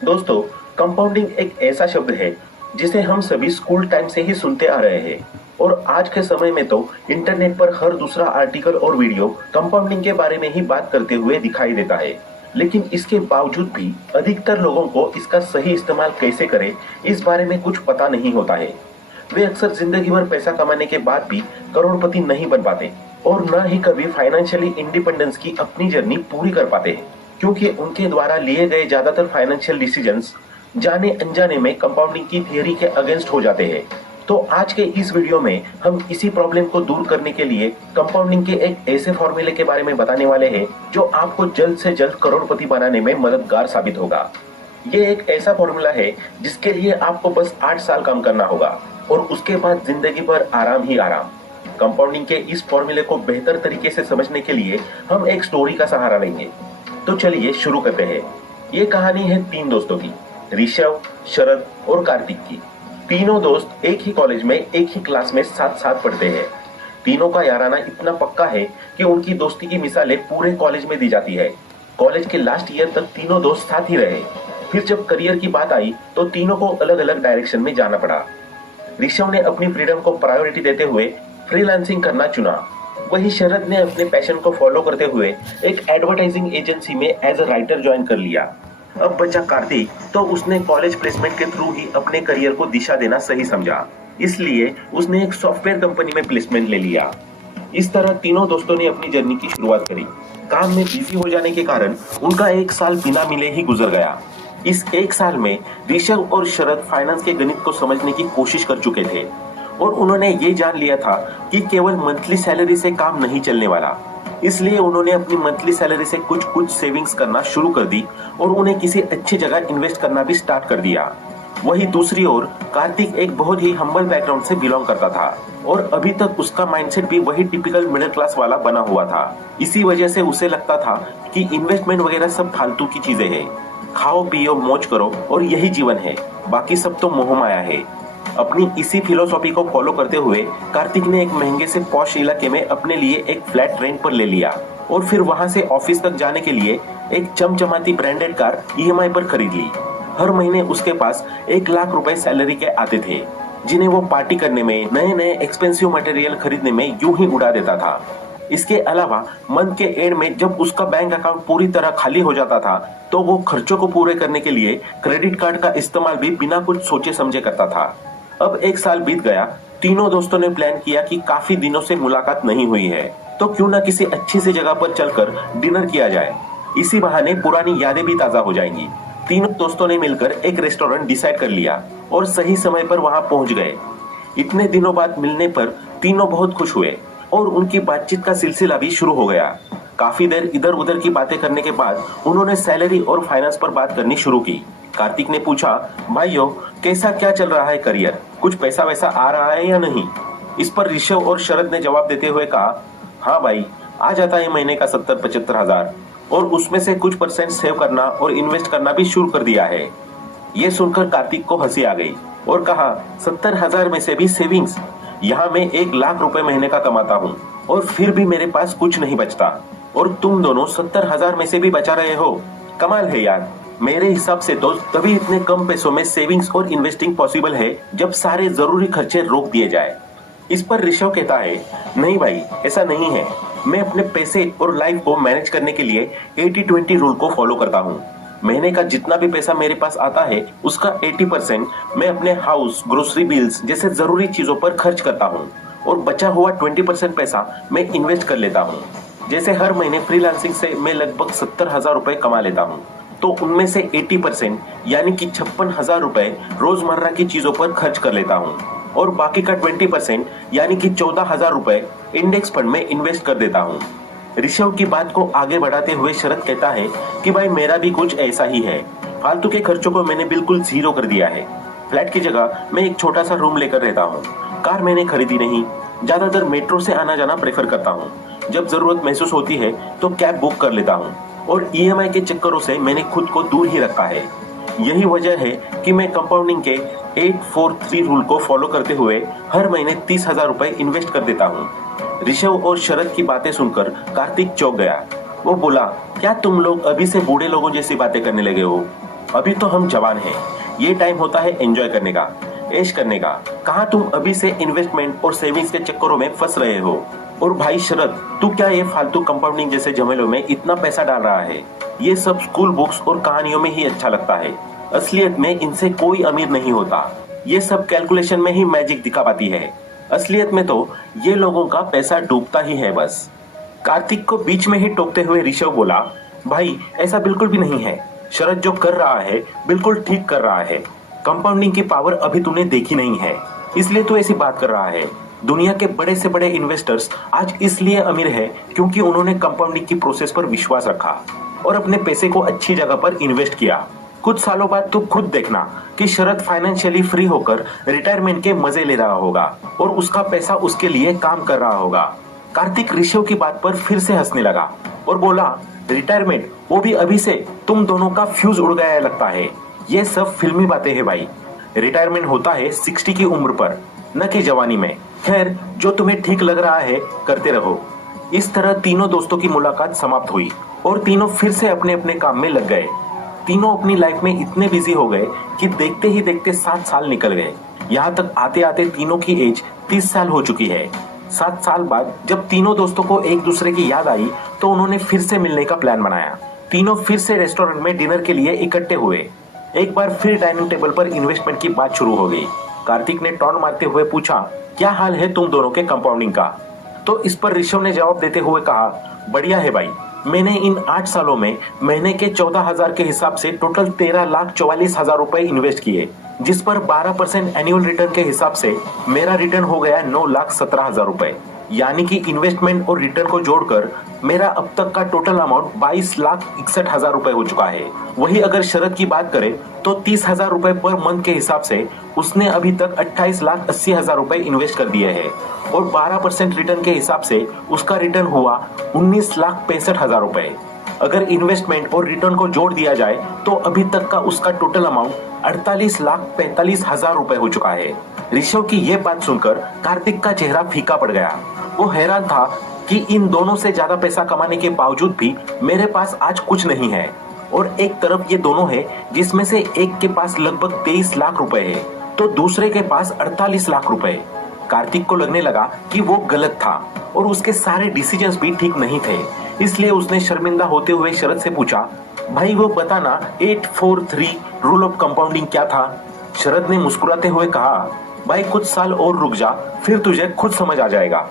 दोस्तों, कंपाउंडिंग एक ऐसा शब्द है जिसे हम सभी स्कूल टाइम से ही सुनते आ रहे हैं और आज के समय में तो इंटरनेट पर हर दूसरा आर्टिकल और वीडियो कंपाउंडिंग के बारे में ही बात करते हुए दिखाई देता है। लेकिन इसके बावजूद भी अधिकतर लोगों को इसका सही इस्तेमाल कैसे करें, इस बारे में कुछ पता नहीं होता है। वे अक्सर जिंदगी भर पैसा कमाने के बाद भी करोड़पति नहीं बन पाते और न ही कभी फाइनेंशियली इंडिपेंडेंस की अपनी जर्नी पूरी कर पाते हैं, क्योंकि उनके द्वारा लिए गए ज्यादातर फाइनेंशियल डिसीजंस जाने अनजाने में कंपाउंडिंग की थियरी के अगेंस्ट हो जाते हैं। तो आज के इस वीडियो में हम इसी प्रॉब्लम को दूर करने के लिए कंपाउंडिंग के एक ऐसे फॉर्मूले के बारे में बताने वाले हैं जो आपको जल्द से जल्द करोड़पति बनाने में मददगार साबित होगा। ये एक ऐसा फॉर्मूला है जिसके लिए आपको बस 8 साल काम करना होगा और उसके बाद जिंदगी भर आराम ही आराम। कंपाउंडिंग के इस फॉर्मूले को बेहतर तरीके से समझने के लिए हम एक स्टोरी का सहारा लेंगे। तो चलिए शुरू करते हैं। ये कहानी है 3 दोस्तों की, ऋषभ, शरद और कार्तिक की। तीनों दोस्त एक ही कॉलेज में एक ही क्लास में साथ साथ पढ़ते हैं। तीनों का याराना इतना पक्का है कि उनकी दोस्ती की मिसालें पूरे कॉलेज में दी जाती है। कॉलेज के लास्ट ईयर तक तीनों दोस्त साथ ही रहे। फिर जब करियर की बात आई तो तीनों को अलग अलग डायरेक्शन में जाना पड़ा। ऋषभ ने अपनी फ्रीडम को प्रायोरिटी देते हुए फ्रीलांसिंग करना चुना। वही शरद ने अपने पैशन को फॉलो करते हुए एक एडवर्टाइजिंग एजेंसी में एज अ राइटर ज्वाइन कर लिया। अब बचा कार्तिक, तो उसने कॉलेज प्लेसमेंट के थ्रू ही अपने करियर को दिशा देना सही समझा, इसलिए उसने एक सॉफ्टवेयर कंपनी में प्लेसमेंट ले लिया। इस तरह तीनों दोस्तों ने अपनी जर्नी की शुरुआत करी। काम में बिजी हो जाने के कारण उनका 1 साल बिना मिले ही गुजर गया। इस 1 साल में ऋषभ और शरद फाइनेंस के गणित को समझने की कोशिश कर चुके थे और उन्होंने ये जान लिया था कि केवल मंथली सैलरी से काम नहीं चलने वाला। इसलिए उन्होंने अपनी मंथली सैलरी से कुछ कुछ सेविंग्स करना शुरू कर दी और उन्हें किसी अच्छी जगह इन्वेस्ट करना भी स्टार्ट कर दिया। वही दूसरी ओर कार्तिक एक बहुत ही हम्बल बैकग्राउंड से बिलोंग करता था और अभी तक उसका माइंडसेट भी वही टिपिकल मिडिल क्लास वाला बना हुआ था। इसी वजह से उसे लगता था कि इन्वेस्टमेंट वगैरह सब फालतू की चीजें हैं, खाओ पियो मौज करो और यही जीवन है, बाकी सब तो मोह माया है। अपनी इसी फिलोसॉफी को फॉलो करते हुए कार्तिक ने एक महंगे से पॉश इलाके में अपने लिए एक फ्लैट रेंट पर ले लिया और फिर वहां से ऑफिस तक जाने के लिए एक चमचमाती ब्रांडेड कार ईएमआई पर खरीद ली। हर महीने उसके पास 1 लाख रुपए सैलरी के आते थे, जिन्हें वो पार्टी करने में, नए नए एक्सपेंसिव मटेरियल खरीदने में यूं ही उड़ा देता था। इसके अलावा मंथ के एंड में जब उसका बैंक अकाउंट पूरी तरह खाली हो जाता था तो वो खर्चों को पूरे करने के लिए क्रेडिट कार्ड का इस्तेमाल भी बिना कुछ सोचे समझे करता था। अब 1 साल बीत गया। तीनों दोस्तों ने प्लान किया कि काफी दिनों से मुलाकात नहीं हुई है, तो क्यों ना किसी अच्छी सी जगह पर चलकर डिनर किया जाए। इसी बहाने पुरानी यादें भी ताजा हो जाएंगी। तीनों दोस्तों ने मिलकर एक रेस्टोरेंट डिसाइड कर लिया और सही समय पर वहां पहुंच गए। इतने दिनों बाद मिलने पर तीनों बहुत खुश हुए और उनकी बातचीत का सिलसिला भी शुरू हो गया। काफी देर इधर उधर की बातें करने के बाद उन्होंने सैलरी और फाइनेंस पर बात करनी शुरू की। कार्तिक ने पूछा, भाइयों कैसा क्या चल रहा है करियर, कुछ पैसा वैसा आ रहा है या नहीं? इस पर ऋषभ और शरद ने जवाब देते हुए कहा, हाँ भाई, आ जाता है महीने का 70-75 हजार और उसमें से कुछ परसेंट सेव करना और इन्वेस्ट करना भी शुरू कर दिया है। ये सुनकर कार्तिक को हंसी आ गई और कहा, 70 हजार में से भी सेविंग्स? यहाँ मैं 1 लाख रुपए महीने का कमाता हूँ और फिर भी मेरे पास कुछ नहीं बचता और तुम दोनों 70 हजार में से भी बचा रहे हो। कमाल है यार। मेरे हिसाब से तो तभी इतने कम पैसों में सेविंग्स और इन्वेस्टिंग पॉसिबल है जब सारे जरूरी खर्चे रोक दिए जाए। इस पर ऋषभ कहता है, नहीं भाई, ऐसा नहीं है। मैं अपने पैसे और लाइफ को मैनेज करने के लिए 80-20 रूल को फॉलो करता हूँ। महीने का जितना भी पैसा मेरे पास आता है उसका 80% मैं अपने हाउस, ग्रोसरी बिल्स जैसे जरूरी चीजों पर खर्च करता हूँ और बचा हुआ 20% पैसा मैं इन्वेस्ट कर लेता हूँ। जैसे हर महीने फ्रीलांसिंग से मैं लगभग 70 हजार रुपए कमा लेता हूँ, तो उनमें से 80% यानी कि 56 हजार रुपए रोजमर्रा की चीजों पर खर्च कर लेता हूँ और बाकी का 20% यानी कि 14 हजार रुपए इंडेक्स फंड में इन्वेस्ट कर देता हूँ। ऋषभ की बात को आगे बढ़ाते हुए शरद कहता है कि भाई मेरा भी कुछ ऐसा ही है। फालतू के खर्चों को मैंने बिल्कुल जीरो कर दिया है। फ्लैट की जगह मैं एक छोटा सा रूम लेकर रहता हूँ। कार मैंने खरीदी नहीं, ज्यादातर मेट्रो से आना जाना प्रेफर करता हूँ। जब जरूरत महसूस होती है तो कैब बुक कर लेता हूँ और ईएमआई के चक्करों से मैंने खुद को दूर ही रखा है। यही वजह है कि मैं कंपाउंडिंग के 8-4-3 रूल को फॉलो करते हुए हर महीने 30 हजार रुपए इन्वेस्ट कर देता हूँ। ऋषभ और शरद की बातें सुनकर कार्तिक चौंक गया। वो बोला, क्या तुम लोग अभी से बूढ़े लोगों जैसी बातें करने लगे हो? अभी तो हम जवान हैं, ये टाइम होता है एंजॉय करने का, ऐश करने का। कहाँ तुम अभी से इन्वेस्टमेंट और सेविंग्स के चक्करों में फंस रहे हो। और भाई शरद, तू क्या ये फालतू कंपाउंडिंग जैसे झमेलों में इतना पैसा डाल रहा है? ये सब स्कूल बुक्स और कहानियों में ही अच्छा लगता है, असलियत में इनसे कोई अमीर नहीं होता। ये सब कैलकुलेशन में ही मैजिक दिखा पाती है, असलियत में तो ये लोगों का पैसा डूबता ही है बस। कार्तिक को बीच में ही टोकते हुए ऋषभ बोला, भाई ऐसा बिल्कुल भी नहीं है, शरद जो कर रहा है बिल्कुल ठीक कर रहा है। कंपाउंडिंग की पावर अभी तूने देखी नहीं है, इसलिए तू ऐसी बात कर रहा है। दुनिया के बड़े से बड़े इन्वेस्टर्स आज इसलिए अमीर है क्योंकि उन्होंने कंपाउंडिंग की प्रोसेस पर विश्वास रखा और अपने पैसे को अच्छी जगह पर इन्वेस्ट किया। कुछ सालों बाद तू खुद देखना कि शरद फाइनेंशियली फ्री होकर रिटायरमेंट के मजे ले रहा होगा और उसका पैसा उसके लिए काम कर रहा होगा। कार्तिक ऋषभ की बात पर फिर से हंसने लगा और बोला, रिटायरमेंट, वो भी अभी से? तुम दोनों का फ्यूज उड़ गया है लगता है। ये सब फिल्मी बातें हैं भाई। रिटायरमेंट होता है 60 की उम्र पर, न कि जवानी में। खैर, जो तुम्हें ठीक लग रहा है करते रहो। इस तरह तीनों दोस्तों की मुलाकात समाप्त हुई और तीनों फिर से अपने अपने काम में लग गए। तीनों अपनी लाइफ में इतने बिजी हो गए कि देखते ही देखते 7 साल निकल गए। यहाँ तक आते आते तीनों की एज 30 साल हो चुकी है। 7 साल बाद जब तीनों दोस्तों को एक दूसरे की याद आई तो उन्होंने फिर से मिलने का प्लान बनाया। तीनों फिर से रेस्टोरेंट में डिनर के लिए इकट्ठे हुए। एक बार फिर डाइनिंग टेबल पर इन्वेस्टमेंट की बात शुरू हो गई। कार्तिक ने टॉन मारते हुए पूछा, क्या हाल है तुम दोनों के कंपाउंडिंग का? तो इस पर ऋषभ ने जवाब देते हुए कहा, बढ़िया है भाई। मैंने इन 8 सालों में महीने के 14,000 के हिसाब से टोटल 13,44,000 रुपए इन्वेस्ट किए, जिस पर 12% एनुअल रिटर्न के हिसाब से मेरा रिटर्न हो गया 9,17,000 रुपए। यानी कि इन्वेस्टमेंट और रिटर्न को जोड़कर मेरा अब तक का टोटल अमाउंट 22,61,000 रुपए हो चुका है। वही अगर शरद की बात करें तो 30,000 रुपए पर मंथ के हिसाब से उसने अभी तक 28,80,000 रुपए इन्वेस्ट कर दिए हैं और 12% रिटर्न के हिसाब से उसका रिटर्न हुआ 19,65,000 रुपए। अगर इन्वेस्टमेंट और रिटर्न को जोड़ दिया जाए तो अभी तक का उसका टोटल अमाउंट 48,45,000 रुपए हो चुका है। ऋषभ की यह बात सुनकर कार्तिक का चेहरा फीका पड़ गया। वो हैरान था कि इन दोनों से ज्यादा पैसा कमाने के बावजूद भी मेरे पास आज कुछ नहीं है। और एक तरफ ये दोनों है जिसमें से एक के पास लगभग 23 लाख रुपए है तो दूसरे के पास 48 लाख रुपए। कार्तिक को लगने लगा कि वो गलत था और उसके सारे डिसीजंस भी ठीक नहीं थे। इसलिए उसने शर्मिंदा होते हुए शरद से पूछा, भाई वो बताना 843 रूल ऑफ कंपाउंडिंग क्या था? शरद ने मुस्कुराते हुए कहा, भाई कुछ साल और रुक जा, फिर तुझे खुद समझ आ जाएगा।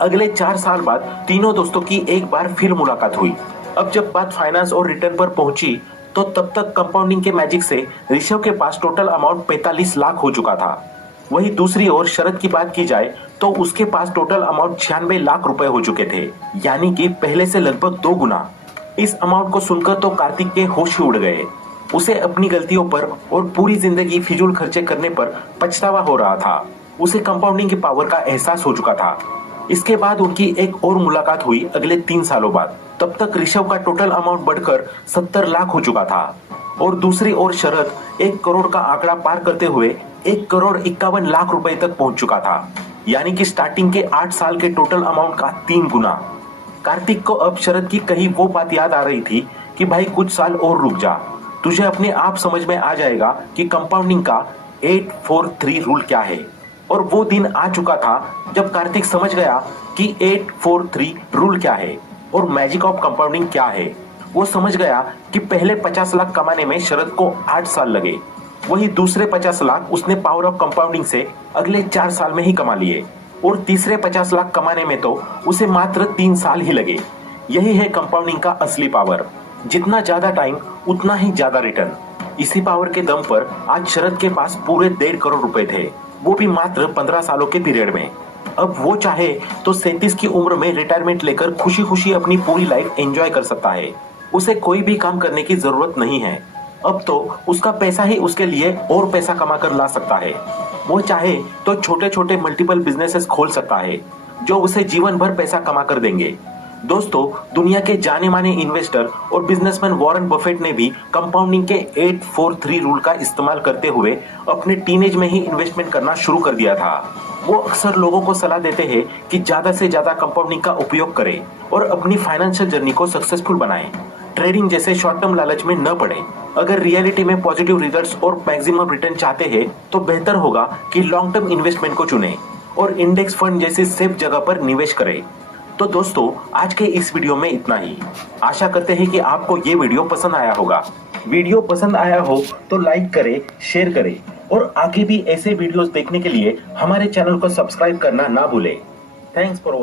अगले 4 साल बाद तीनों दोस्तों की एक बार फिर मुलाकात हुई। अब जब बात फाइनेंस और रिटर्न पर पहुंची तो तब तक कंपाउंडिंग के मैजिक से ऋषभ के पास टोटल अमाउंट 45 लाख हो चुका था। वही दूसरी ओर शरद की बात की जाए तो उसके पास टोटल अमाउंट 96 लाख रुपए हो चुके थे, यानी कि पहले से लगभग 2 गुना। इस अमाउंट को सुनकर तो कार्तिक के होश ही उड़ गए। उसे अपनी गलतियों पर और पूरी जिंदगी फिजूल खर्चे करने पर पछतावा हो रहा था। उसे कंपाउंडिंग की पावर का एहसास हो चुका था। इसके बाद उनकी एक और मुलाकात हुई अगले 3 सालों बाद। तब तक ऋषभ का टोटल अमाउंट बढ़कर 70 लाख हो चुका था और दूसरी ओर शरद 1 करोड़ का आंकड़ा पार करते हुए 1,51,00,000 रुपए तक पहुंच चुका था, यानी कि स्टार्टिंग के 8 साल के टोटल अमाउंट का 3 गुना। कार्तिक को अब शरद की कही वो बात याद आ रही थी कि भाई कुछ साल और रुक जा, तुझे अपने आप समझ में आ जाएगा कि कंपाउंडिंग का 843 रूल क्या है। और वो दिन आ चुका था जब कार्तिक समझ गया कि 843 रूल क्या है और मैजिक ऑफ कंपाउंडिंग क्या है। वो समझ गया कि पहले 50 लाख कमाने में शरद को 8 साल लगे, वही दूसरे 50 लाख उसने पावर ऑफ कंपाउंडिंग से अगले 4 साल में ही कमा लिए और तीसरे 50 लाख कमाने में तो उसे मात्र 3 साल ही लगे। यही है कंपाउंडिंग का असली पावर, जितना ज्यादा टाइम उतना ही ज्यादा रिटर्न। इसी पावर के दम पर आज शरद के पास पूरे 1.5 करोड़ रुपए थे, वो भी मात्र 15 सालों के पीरियड में। अब वो चाहे तो 37 की उम्र में रिटायरमेंट लेकर खुशी खुशी अपनी पूरी लाइफ एंजॉय कर सकता है। उसे कोई भी काम करने की जरूरत नहीं है। अब तो उसका पैसा ही उसके लिए और पैसा कमा कर ला सकता है। वो चाहे तो छोटे छोटे मल्टीपल बिजनेसेस खोल सकता है जो उसे जीवन भर पैसा कमा कर देंगे। दोस्तों, दुनिया के जाने माने इन्वेस्टर और बिजनेसमैन वॉरेन बफेट ने भी कंपाउंडिंग के 843 रूल का इस्तेमाल करते हुए अपने टीनेज में ही इन्वेस्टमेंट करना शुरू कर दिया था। वो अक्सर लोगों को सलाह देते हैं कि ज्यादा से ज्यादा कंपाउंडिंग का उपयोग करें और अपनी फाइनेंशियल जर्नी को सक्सेसफुल बनाएं। ट्रेडिंग जैसे शॉर्ट टर्म लालच में न पड़े। अगर रियलिटी में पॉजिटिव रिजल्ट्स और मैक्सिमम रिटर्न चाहते हैं तो बेहतर होगा कि लॉन्ग टर्म इन्वेस्टमेंट को चुनें और इंडेक्स फंड जैसी सेफ जगह पर निवेश करें। तो दोस्तों, आज के इस वीडियो में इतना ही। आशा करते हैं कि आपको ये वीडियो पसंद आया होगा। वीडियो पसंद आया हो तो लाइक करें, शेयर करें और आगे भी ऐसे वीडियोस देखने के लिए हमारे चैनल को सब्सक्राइब करना ना भूलें। Thanks for